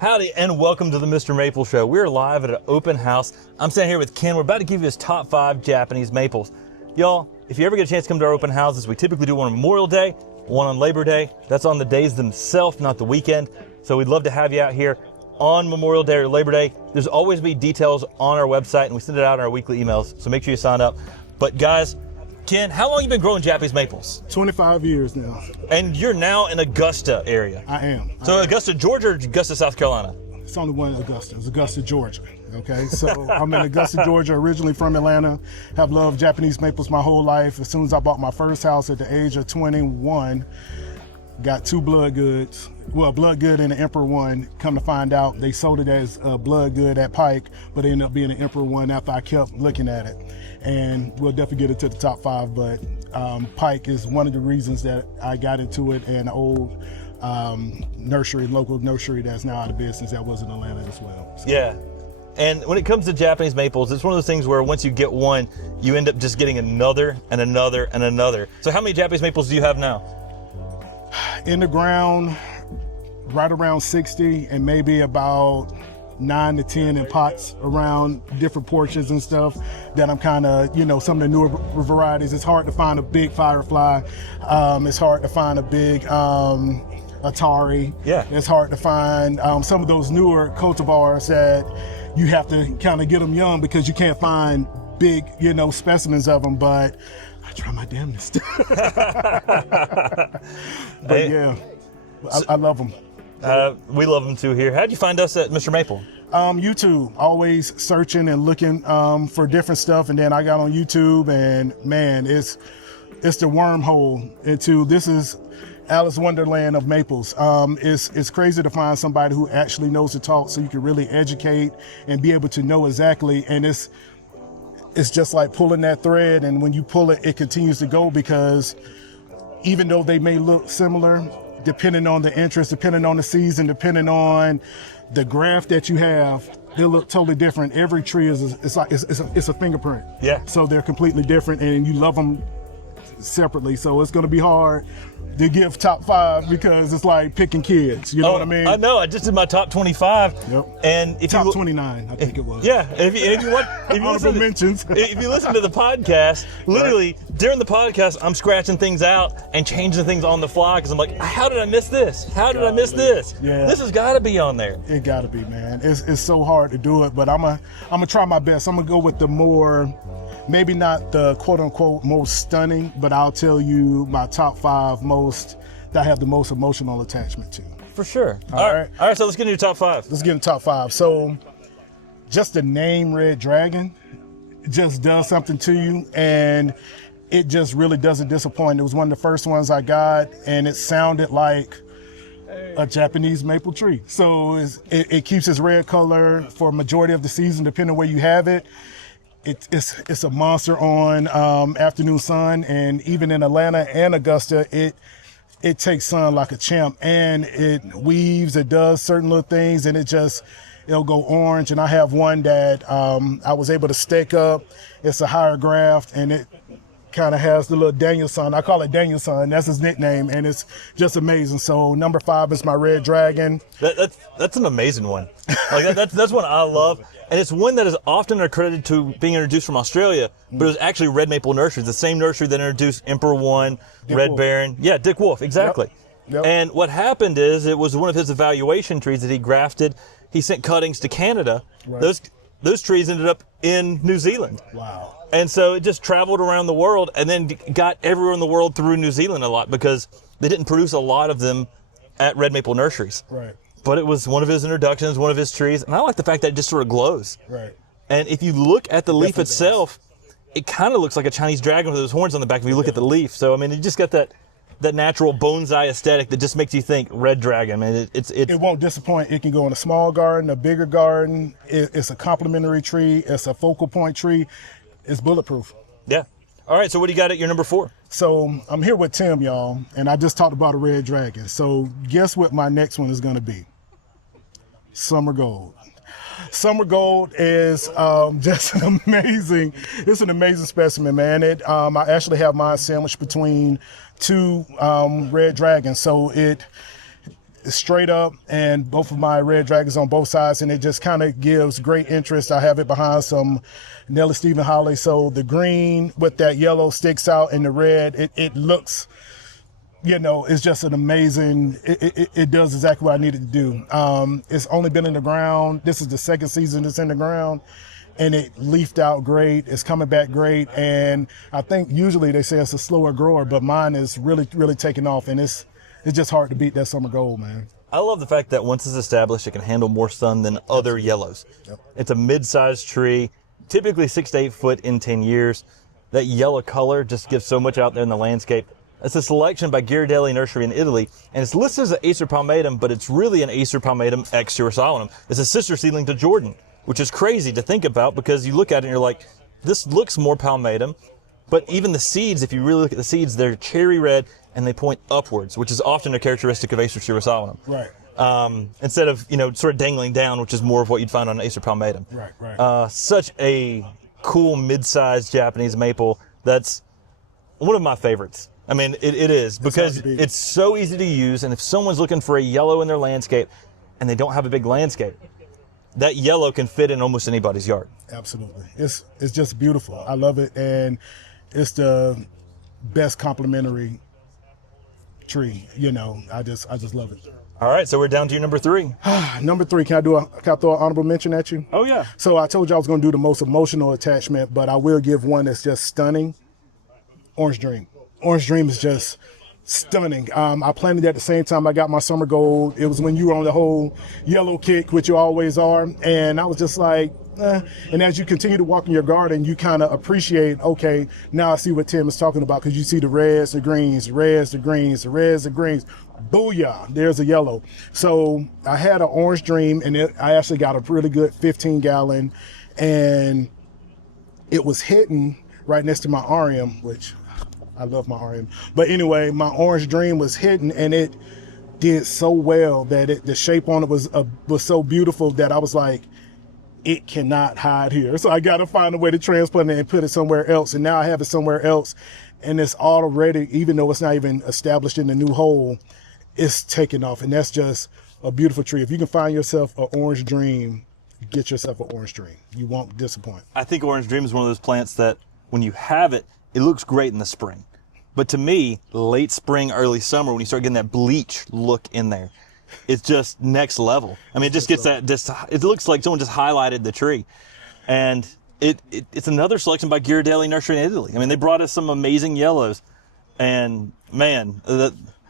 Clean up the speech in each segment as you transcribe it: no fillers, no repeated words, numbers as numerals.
Howdy and welcome to the Mr. Maple Show. We're live at an open house. I'm standing here with Ken. We're about to give you his top 5 Japanese maples. Y'all, if you ever get a chance to come to our open houses, we typically do one on Memorial Day, one on Labor Day. That's on the days themselves, not the weekend. So we'd love to have you out here on Memorial Day or Labor Day. There's always be details on our website and we send it out in our weekly emails. So make sure you sign up. But guys, Ken, how long have you been growing Japanese maples? 25 years now. And you're now in Augusta area. I am. So Augusta, Georgia or Augusta, South Carolina? It's only one Augusta. It's Augusta, Georgia. Okay, so I'm in Augusta, Georgia, originally from Atlanta. Have loved Japanese maples my whole life. As soon as I bought my first house at the age of 21, got 2 blood goods. Well, blood good and an Emperor one. Come to find out, they sold it as blood good at Pike, but it ended up being an Emperor one after I kept looking at it. And we'll definitely get it to the top 5, but Pike is one of the reasons that I got into it, and an old nursery, local nursery that's now out of business that was in Atlanta as well. So. Yeah. And when it comes to Japanese maples, it's one of those things where once you get one, you end up just getting another and another and another. So how many Japanese maples do you have now? In the ground, right around 60, and maybe about 9 to 10 in pots around different portions and stuff that I'm kind of, some of the newer varieties. It's hard to find a big Firefly. It's hard to find a big Atari. Yeah. It's hard to find some of those newer cultivars that you have to kind of get them young because you can't find big, specimens of them, but I try my damnedest. But yeah, I love them. We love them too here. How'd you find us at Mr. Maple? YouTube, always searching and looking for different stuff. And then I got on YouTube and man, it's the wormhole into, this is Alice Wonderland of maples. It's crazy to find somebody who actually knows to talk so you can really educate and be able to know exactly. And it's just like pulling that thread, and when you pull it, it continues to go, because even though they may look similar, depending on the interest, depending on the season, depending on the graft that you have, they look totally different. Every tree is it's a fingerprint. Yeah. So they're completely different, and you love them separately. So it's going to be hard to give top 5 because it's like picking kids. You know what I mean? I know. I just did my top 25. Yep. And if top you 29, I think it was. Yeah. If you want, honorable mentions. If you listen to the podcast, literally during the podcast, I'm scratching things out and changing things on the fly because I'm like, how did I miss this? How did I miss this? Yeah. This has got to be on there. It got to be, man. It's so hard to do it, but I'm gonna try my best. I'm gonna go with the more, maybe not the quote unquote most stunning, but I'll tell you my top 5 most that I have the most emotional attachment to. For sure. All right. All right. So let's get into your top 5. Let's get into top 5. So just the name Red Dragon just does something to you, and it just really doesn't disappoint. It was one of the first ones I got, and it sounded like a Japanese maple tree. So it keeps its red color for a majority of the season, depending on where you have it. It's a monster on afternoon sun, and even in Atlanta and Augusta, it takes sun like a champ, and it weaves, it does certain little things, and it'll go orange. And I have one that I was able to stake up. It's a higher graft, and it kind of has the little Danielson. I call it Danielson. That's his nickname, and it's just amazing. So number 5 is my Red Dragon. That's an amazing one. Like that's one I love, and it's one that is often accredited to being introduced from Australia, but it was actually Red Maple Nursery, the same nursery that introduced Emperor One, Red Baron. Yeah, Dick Wolf, exactly. Yep. And what happened is it was one of his evaluation trees that he grafted. He sent cuttings to Canada. Right. Those trees ended up in New Zealand. Wow. And so it just traveled around the world and then got everywhere in the world through New Zealand a lot because they didn't produce a lot of them at Red Maple Nurseries. Right. But it was one of his introductions, one of his trees. And I like the fact that it just sort of glows. Right. And if you look at the leaf itself, it kind of looks like a Chinese dragon with those horns on the back if you look at the leaf. So, I mean, you just got that natural bonsai aesthetic that just makes you think red dragon. I mean, it won't disappoint. It can go in a small garden, a bigger garden. It's a complementary tree. It's a focal point tree. It's bulletproof. Yeah. All right, so what do you got at your number 4? So I'm here with Tim, y'all, and I just talked about a red dragon. So guess what my next one is going to be? Summer Gold. Summer Gold is just an amazing specimen, man. I actually have mine sandwiched between 2 red dragons. So straight up, and both of my red dragons on both sides, and it just kind of gives great interest. I have it behind some Nelly Stephen Holly, so the green with that yellow sticks out, and the red, it looks, it's just an amazing, it does exactly what I needed to do. It's only been in the ground. This is the second season it's in the ground, and it leafed out great. It's coming back great, and I think usually they say it's a slower grower, but mine is really, really taking off, and it's just hard to beat that summer gold, man. I love the fact that once it's established, it can handle more sun than other yellows. Yep. It's a mid-sized tree, typically 6 to 8 foot in 10 years. That yellow color just gives so much out there in the landscape. It's a selection by Ghirardelli Nursery in Italy, and it's listed as an Acer palmatum, but it's really an Acer palmatum X Surasalinum. It's a sister seedling to Jordan, which is crazy to think about because you look at it and you're like, this looks more palmatum, but even the seeds, if you really look at the seeds, they're cherry red and they point upwards, which is often a characteristic of Acer Surasalinum. Right. Instead of, sort of dangling down, which is more of what you'd find on an Acer palmatum. Right. Such a cool mid-sized Japanese maple that's one of my favorites. I mean, it is because it's so easy to use, and if someone's looking for a yellow in their landscape and they don't have a big landscape, that yellow can fit in almost anybody's yard. Absolutely. It's just beautiful. I love it, and it's the best complementary tree. I just love it. All right, so we're down to your number 3. Number 3, can I throw an honorable mention at you? Oh, yeah. So I told you I was going to do the most emotional attachment, but I will give one that's just stunning. Orange Dream. Orange Dream is just stunning. I planted at the same time I got my summer gold. It was when you were on the whole yellow kick, which you always are, and I was just like, And as you continue to walk in your garden, you kind of appreciate, okay, now I see what Tim is talking about, because you see the reds, the greens, the reds, the greens, the reds, the greens. Booyah, there's a yellow. So I had an Orange Dream, and I actually got a really good 15-gallon, and it was hidden right next to my Arium, which I love my Arium. But anyway, my Orange Dream was hidden, and it did so well that the shape on it was so beautiful that I was like, it cannot hide here. So I got to find a way to transplant it and put it somewhere else. And now I have it somewhere else, and it's already, even though it's not even established in the new hole, it's taking off. And that's just a beautiful tree. If you can find yourself an Orange Dream, get yourself an Orange Dream. You won't disappoint. I think Orange Dream is one of those plants that when you have it, it looks great in the spring. But to me, late spring, early summer, when you start getting that bleach look in there, it's just next level. I mean, it just gets that, it looks like someone just highlighted the tree. And it's another selection by Ghirardelli Nursery in Italy. I mean, they brought us some amazing yellows. And man,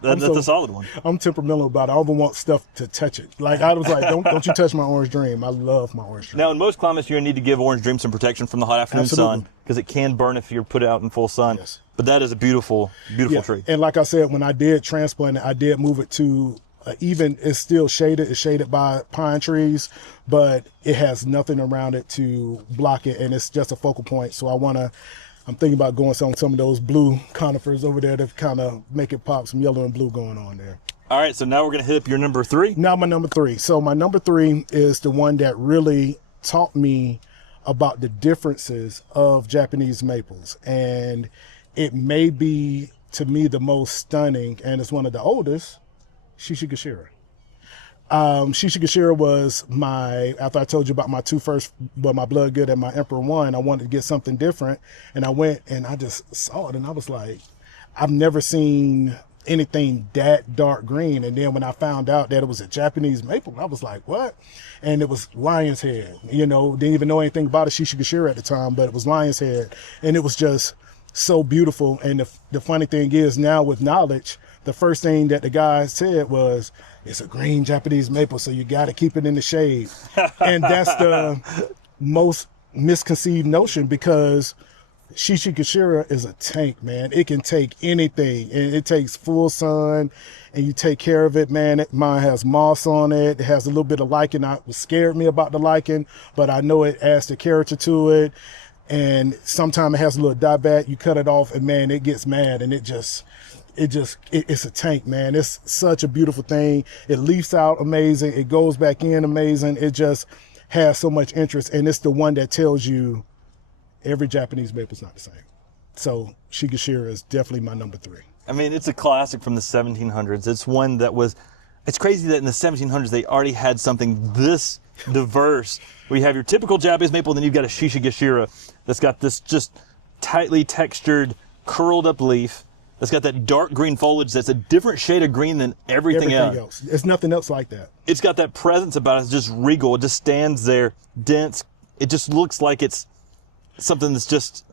that's a solid one. I'm temperamental about it. I don't want stuff to touch it. Like, I was like, don't you touch my Orange Dream. I love my Orange Dream. Now, in most climates, you're going to need to give Orange Dream some protection from the hot afternoon sun, because it can burn if you put it out in full sun. Yes. But that is a beautiful, beautiful tree. And like I said, when I did transplant it, I did move it to it's still shaded. It's shaded by pine trees, but it has nothing around it to block it, and it's just a focal point. So I'm thinking about going on some of those blue conifers over there to kind of make it pop, some yellow and blue going on there. All right, so now we're going to hit up your number 3. Now my number 3. So my number 3 is the one that really taught me about the differences of Japanese maples. And it may be, to me, the most stunning, and it's one of the oldest, Shishigashira. Shishigashira was after I told you about my two first, my Blood Good and my Emperor One, I wanted to get something different. And I went and I just saw it, and I was like, I've never seen anything that dark green. And then when I found out that it was a Japanese maple, I was like, what? And it was lion's head. Didn't even know anything about a Shishigashira at the time, but it was lion's head. And it was just so beautiful. And the funny thing is, now with knowledge, the first thing that the guy said was, it's a green Japanese maple, so you got to keep it in the shade. And that's the most misconceived notion, because Shishigashira is a tank, man. It can take anything, and it takes full sun, and you take care of it, man. Mine has moss on it. It has a little bit of lichen. It scared me about the lichen, but I know it adds the character to it. And sometimes it has a little dieback. You cut it off, and man, it gets mad, and it's a tank, man. It's such a beautiful thing. It leaves out amazing. It goes back in amazing. It just has so much interest. And it's the one that tells you every Japanese maple is not the same. So Shishigashira is definitely my number 3. I mean, it's a classic from the 1700s. It's one that was It's crazy that in the 1700s they already had something this diverse. Where you have your typical Japanese maple, then you've got a Shishigashira that's got this just tightly textured, curled up leaf. That's got that dark green foliage that's a different shade of green than everything else. It's nothing else like that. It's got that presence about it. It's just regal. It just stands there, dense. It just looks like it's something that's just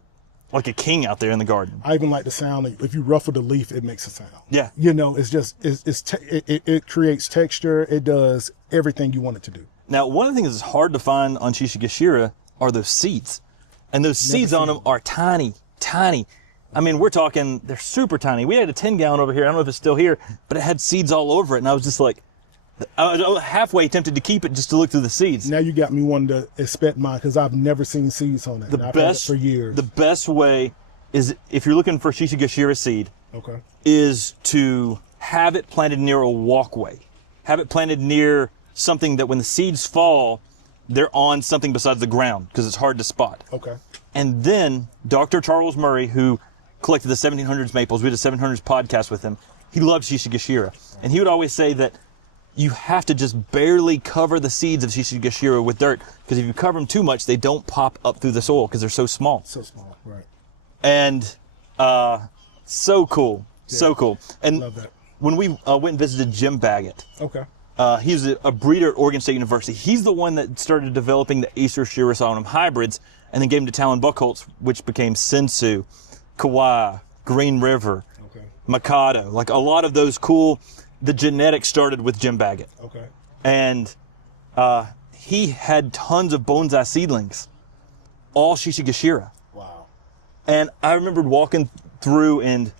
like a king out there in the garden. I even like the sound. If you ruffle the leaf, it makes a sound. Yeah. You know, it creates texture. It does everything you want it to do. Now, one of the things that's hard to find on Shishigashira are those seeds. And those seeds on them are tiny, tiny. I mean, we're talking, they're super tiny. We had a 10-gallon over here. I don't know if it's still here, but it had seeds all over it. And I was just like, I was halfway tempted to keep it just to look through the seeds. Now you got me wanting to inspect mine because I've never seen seeds on it. I've had it for years. The best way is, if you're looking for Shishigashira seed, okay, is to have it planted near a walkway. Have it planted near something that when the seeds fall, they're on something besides the ground because it's hard to spot. Okay. And then Dr. Charles Murray, who collected the 1700s maples, we did a 1700s podcast with him. He loved Shishigashira. And he would always say that you have to just barely cover the seeds of Shishigashira with dirt, because if you cover them too much, they don't pop up through the soil because they're so small. So small, right. And so cool. Yeah. So cool. And love that. When we went and visited Jim Baggett, okay, he's a breeder at Oregon State University. He's the one that started developing the Acer Shiraz Autumn hybrids and then gave them to Talon Buckholz, which became Sensu, Kauai, Green River, okay, Mikado. Like a lot of those cool, the genetics started with Jim Baggett. Okay. And he had tons of bonsai seedlings, all Shishigashira. Wow. And I remembered walking through, and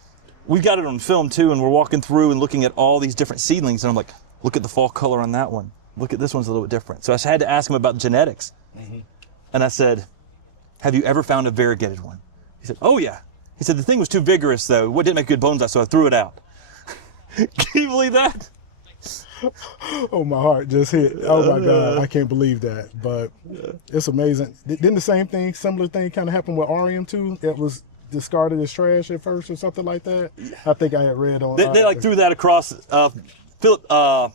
we've got it on film too, and we're walking through and looking at all these different seedlings, and I'm like, look at the fall color on that one. Look at this one's a little bit different. So I had to ask him about genetics. Mm-hmm. And I said, have you ever found a variegated one? He said, oh yeah. He said, the thing was too vigorous though. It didn't make good bonsai, so I threw it out. Can you believe that? Oh, my heart just hit. Oh my God, I can't believe that. But it's amazing. Didn't the similar thing kind of happen with Arium too? It was discarded as trash at first or something like that. I think I had read on. They like threw that across. Philip von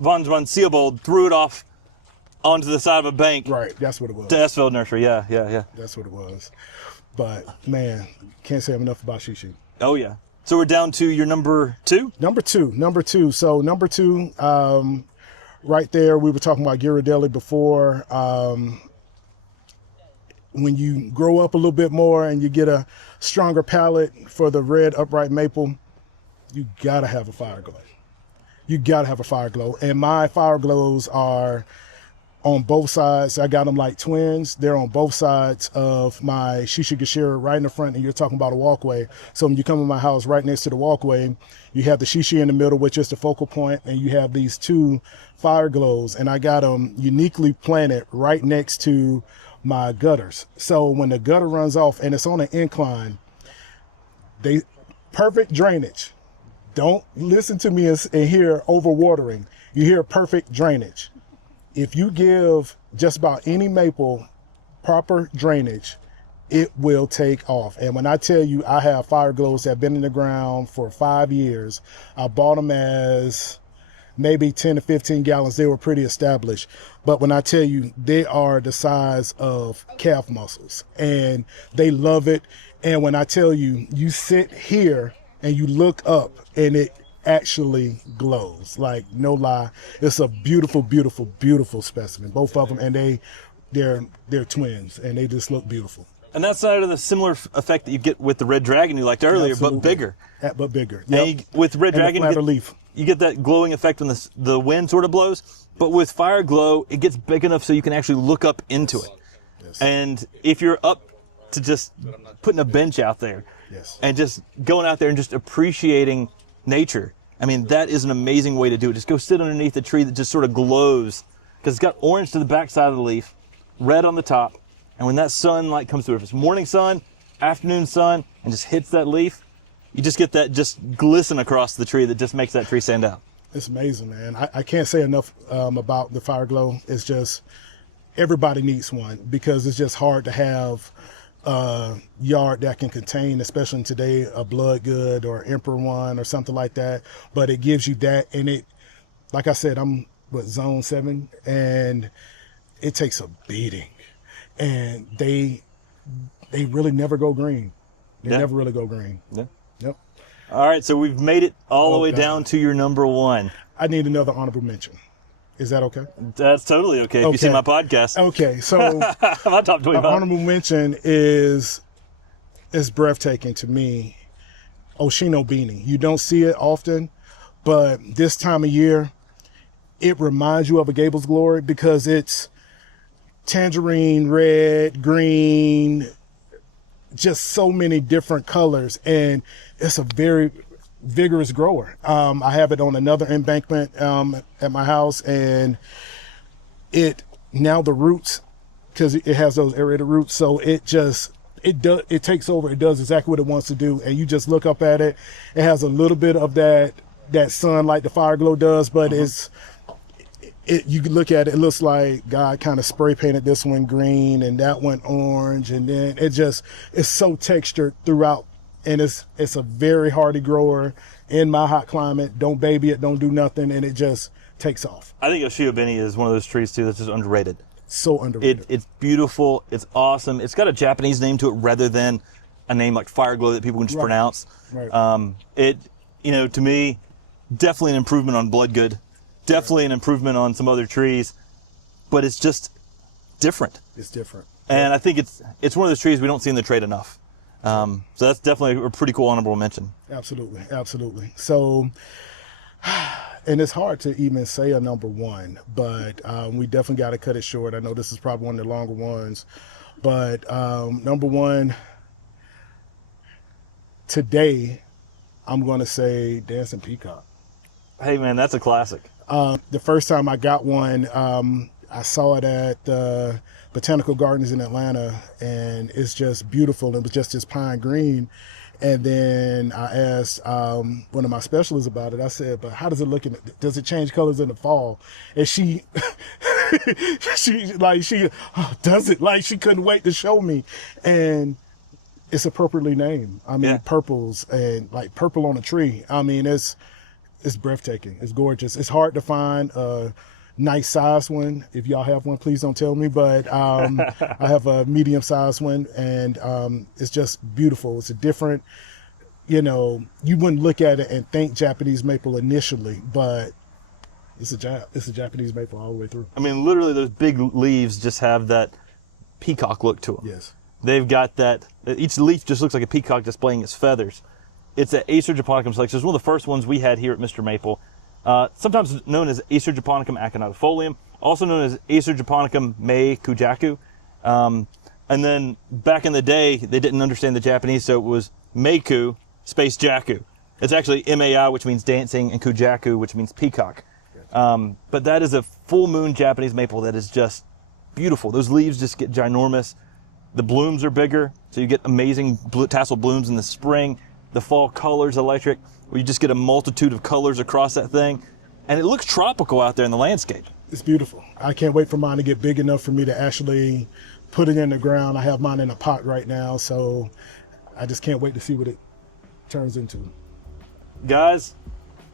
Seelbold threw it off onto the side of a bank. Right, that's what it was. To Esfeld Nursery, yeah. That's what it was. But man, can't say enough about Shishi. Oh yeah. So we're down to your number two? Number two. So number two, right there, we were talking about Ghirardelli before. When you grow up a little bit more and you get a stronger palate for the red upright maple, you gotta have a Fireglow. And my Fireglows are on both sides. I got them like twins. They're on both sides of my Shishigashira right in the front, and you're talking about a walkway. So when you come in my house, right next to the walkway, you have the Shishi in the middle, which is the focal point, and you have these two Fireglows, and I got them uniquely planted right next to my gutters. So when the gutter runs off and it's on an incline, they perfect drainage. Don't listen to me and hear overwatering. You hear perfect drainage. If you give just about any maple proper drainage, it will take off. And when I tell you I have Fireglows that have been in the ground for 5 years, I bought them as maybe 10 to 15 gallons. They were pretty established. But when I tell you, they are the size of calf muscles and they love it. And when I tell you, you sit here and you look up and it actually glows, like no lie. It's a beautiful, beautiful, beautiful specimen, both of them, and they're twins, and they just look beautiful. And that's sort of the similar effect that you get with the Red Dragon you liked earlier, Absolutely. but bigger. But bigger. Yep. With Red Dragon, you get that glowing effect when the wind sort of blows. But with Fireglow, it gets big enough so you can actually look up into it. Yes. And if you're up to just putting a bench out there, yes, and just going out there and just appreciating nature, I mean, that is an amazing way to do it. Just go sit underneath a tree that just sort of glows, because it's got orange to the back side of the leaf, red on the top, and when that sunlight comes through, if it's morning sun, afternoon sun, and just hits that leaf, you just get that just glisten across the tree that just makes that tree stand out. It's amazing, man. I can't say enough about the Fireglow. It's just, everybody needs one, because it's just hard to have a yard that can contain, especially today, a Bloodgood or Emperor one or something like that. But it gives you that, and like I said, I'm zone 7, and it takes a beating, and they really never go green. They never really go green. Yeah. Yep. All right, so we've made it all the way God. down to your number 1. I need another honorable mention. Is that okay? That's totally okay if you see my podcast. Okay, so My top 25. honorable mention is breathtaking to me. Oshino beanie. You don't see it often, but this time of year, it reminds you of a Gable's Glory because it's tangerine, red, green, just so many different colors, and it's a very vigorous grower. I have it on another embankment at my house, and now the roots, because it has those aerated roots, so it takes over. It does exactly what it wants to do, and you just look up at it. It has a little bit of that sun like the Fireglow does, but you can look at it, it looks like God kind of spray painted this one green and that one orange, and then it's so textured throughout, and it's a very hardy grower in my hot climate. Don't baby it, don't do nothing, and it just takes off. I think Oshino beanie is one of those trees too that's just underrated. So underrated. It's beautiful. It's awesome. It's got a Japanese name to it rather than a name like Fireglow that people can just pronounce. Right. To me, definitely an improvement on Bloodgood. Definitely an improvement on some other trees, but it's just different. It's different. And I think it's one of those trees we don't see in the trade enough. So that's definitely a pretty cool honorable mention. Absolutely, absolutely. So, and it's hard to even say a number 1, but we definitely got to cut it short. I know this is probably one of the longer ones, but number 1 today, I'm going to say Dancing Peacock. Hey man, that's a classic. The first time I got one, I saw it at the Botanical Gardens in Atlanta, and it's just beautiful. It was just this pine green. And then I asked one of my specialists about it. I said, but how does it look? Does it change colors in the fall? And she does it. Like, she couldn't wait to show me. And it's appropriately named. I mean, purples and like purple on a tree. I mean, it's breathtaking. It's gorgeous. It's hard to find a nice size one. If y'all have one, please don't tell me. But I have a medium sized one, and it's just beautiful. It's a different, you wouldn't look at it and think Japanese maple initially, but it's a Japanese maple all the way through. I mean, literally, those big leaves just have that peacock look to them. Yes. They've got that. Each leaf just looks like a peacock displaying its feathers. It's an Acer japonicum selection. It's one of the first ones we had here at Mr. Maple. Sometimes known as Acer japonicum aconitifolium, also known as Acer japonicum mei kujaku. And then back in the day, they didn't understand the Japanese, so it was Meiku space Jaku. It's actually MAI, which means dancing, and Kujaku, which means peacock. But that is a full moon Japanese maple that is just beautiful. Those leaves just get ginormous. The blooms are bigger, so you get amazing tassel blooms in the spring. The fall color's electric, where you just get a multitude of colors across that thing. And it looks tropical out there in the landscape. It's beautiful. I can't wait for mine to get big enough for me to actually put it in the ground. I have mine in a pot right now, so I just can't wait to see what it turns into. Guys,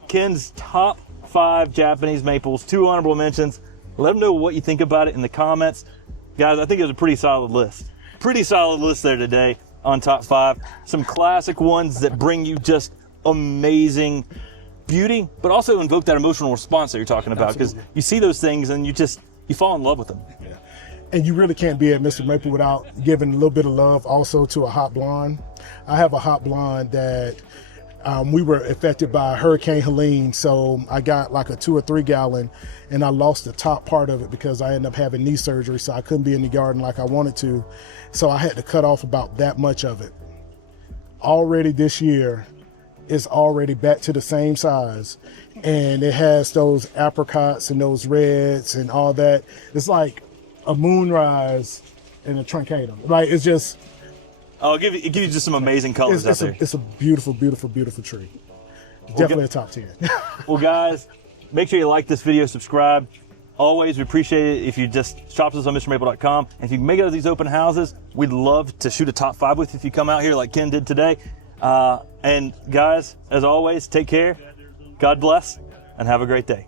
Ken's top 5 Japanese maples, 2 honorable mentions. Let them know what you think about it in the comments. Guys, I think it was a pretty solid list. Pretty solid list there today on top 5. Some classic ones that bring you just amazing beauty, but also invoke that emotional response that you're talking about, because you see those things and you fall in love with them. Yeah. And you really can't be at Mr. Maple without giving a little bit of love also to a hot blonde. I have a hot blonde that we were affected by Hurricane Helene, so I got like a 2 or 3 gallon, and I lost the top part of it because I ended up having knee surgery, so I couldn't be in the garden like I wanted to. So I had to cut off about that much of it. Already this year, it's already back to the same size, and it has those apricots and those reds and all that. It's like a moonrise and a truncatum. Like, it's just... I'll give you just some amazing colors out there. It's a beautiful, beautiful, beautiful tree. Definitely a top 10. Well, guys, make sure you like this video, subscribe. Always, we appreciate it if you just shop us on MrMaple.com. And if you can make it out of these open houses, we'd love to shoot a top 5 with you if you come out here like Ken did today. And guys, as always, take care, God bless, and have a great day.